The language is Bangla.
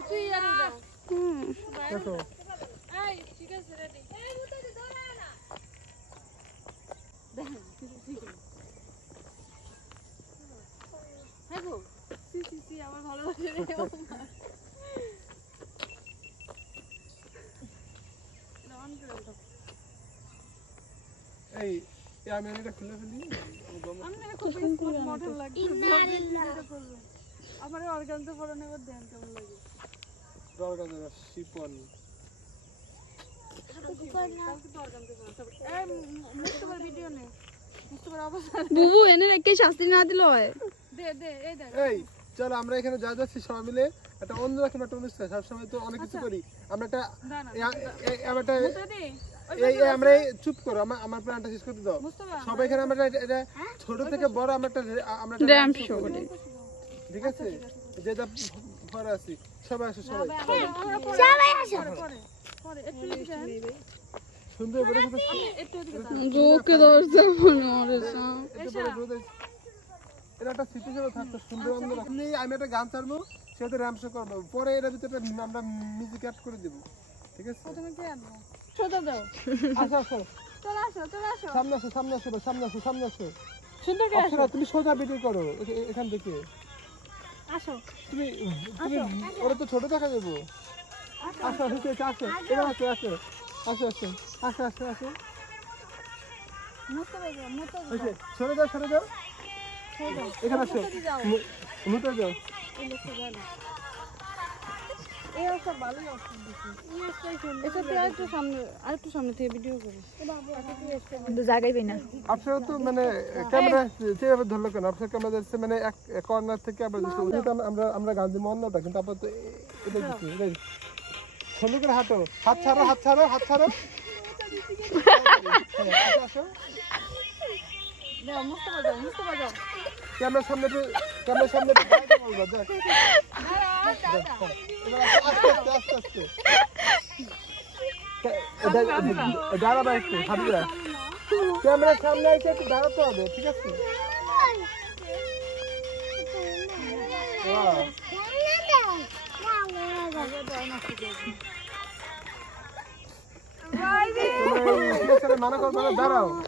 তুই আর ওটা দেখো এই ঠিক আছে রেডি এই মুতে দৌড়ায় না দেখেন ঠিক হ্যাঁ গো সি আমার ভালোবাসে রে এই আমি এটা খুলে ফেলি আমরা খুব মডেল লাগছে আমার অর্গানজা পরানো এবার দেন কেমন লাগে অর্গানজা শিপন বুবু এনে রেখে শাস্তি না দিল হয় এই চল আমরা এখানে যা যাচ্ছি সবাই মিলে একটা অন্যরকম একটা অনুষ্ঠান সবসময় তো অনেক কিছু করি আমরা আমরা চুপ করো আমার প্ল্যানটা শেষ করতে দাও সবাই এখানে আমরা এটা ছোট থেকে বড় আমরা র্যাম্প শো করি ঠিক আছে যে যা পরে আছি সবাই আসো সবাই সুন্দর করে জোকে দরজা মনে হচ্ছে এটা একটা স্মৃতি হিসেবে থাকতো সুন্দর আমি একটা গান ছাড়বো সেটা র্যাম্প শো করবো পরে এর ভিতরে আমরা মিউজিক অ্যাড করে দেবো ঠিক আছে প্রথমে কে আনবো সোজা দাও আসো আসো চলে আসো সামনে আসো সুন্দর করে আসো তুমি সোজা ভিডিও করো এখান থেকে আসো তুমি ওরা তো ছোট দেখা যাবো আসো এবার আসো মুতে সরে যাও এখানে আসো মুতে যাও এই অবস্থা ভালোই অপশন দিছি এটা তো আরেকটু সামনে থেকে ভিডিও করি কিন্তু জায়গাই পাই না আপনারা তো মানে ক্যামেরা যেভাবে ধরলো কেন আপনার ক্যামেরা যাচ্ছে মানে এক কর্নার থেকে আবার আমরা গান দিই অন্যটা কিন্তু আপাতত এটা দিচ্ছি সুন্দর করে হাত ছাড়ো আসো মুস্তাফা যাও ক্যামেরার সামনে বলবা দেখ আস্তে দাঁড়াবা একটু হাবিরা ক্যামেরার সামনে এসে একটু দাঁড়াতে হবে ঠিক আছে মানা করবে দাঁড়াও